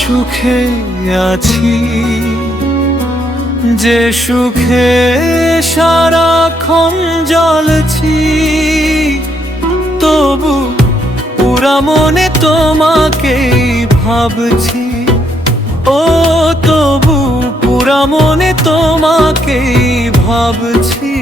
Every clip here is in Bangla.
সুখে আছি, যে সুখে সারাক্ষণ জ্বলছি, তবু পুরা মনে তোমাকেই ভাবছি। ও তবু পুরা মনে তোমাকেই ভাবছি।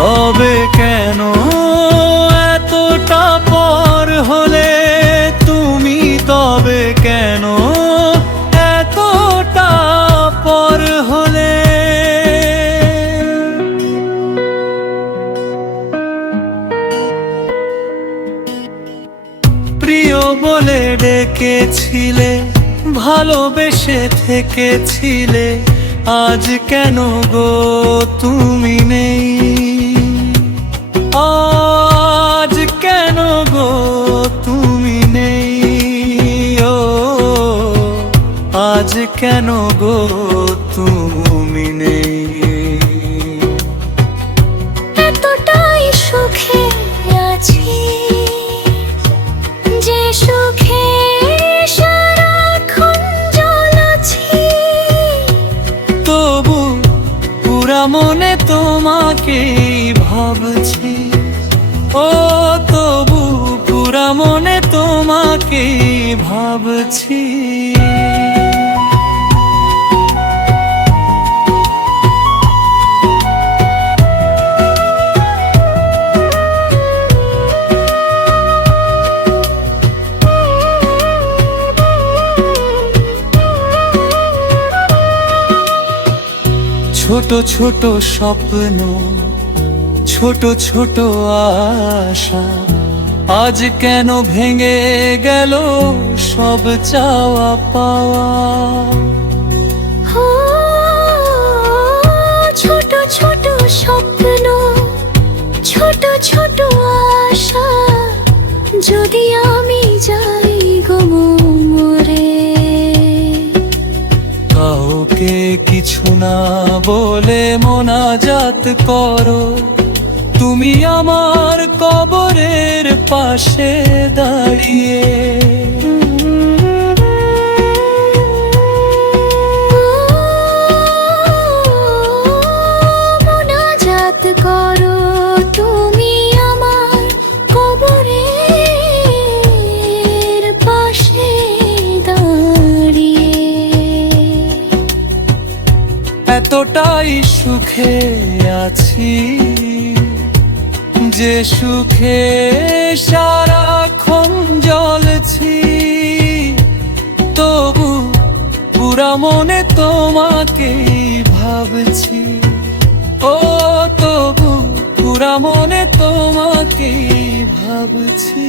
তবে কেন এতটা পর হলে তুমি, তবে কেন এতটা পর হলে? প্রিয় বলে ডেকেছিলে, ভালোবেসে থেকেছিলে, আজ কেন গো তুমি নেই? আজ কেন গো তুমি নেই? ও আজ কেন গো তুমি নেই? এতটাই সুখে আছি, যে সুখে সারাক্ষণ জ্বলছি, তবু পুরা মনে তোমাকেই ভাবছি। ও তবু পুরা মনে তোমাকেই ভাবছি। ছোট ছোট স্বপ্ন, ছোট ছোট আশা, আজ কেন ভেঙে গেল সব চাওয়া পাওয়া? ছোট ছোট স্বপ্ন, ছোট ছোট আশা, যদি আমি যাই গো মরে, কাউকে কিছু না বলে মোনাজাত করো, তুমি আমার কবরের পাশে দাঁড়িয়ে। মোনাজাত করো তুমি আমার কবরের পাশে দাঁড়িয়ে। এতটাই সুখে আছি, যে সুখে সারাক্ষণ জ্বলছি, তবু পুরা মনে তোমাকেই ভাবছি। ও তবু পুরা মনে তোমাকেই ভাবছি।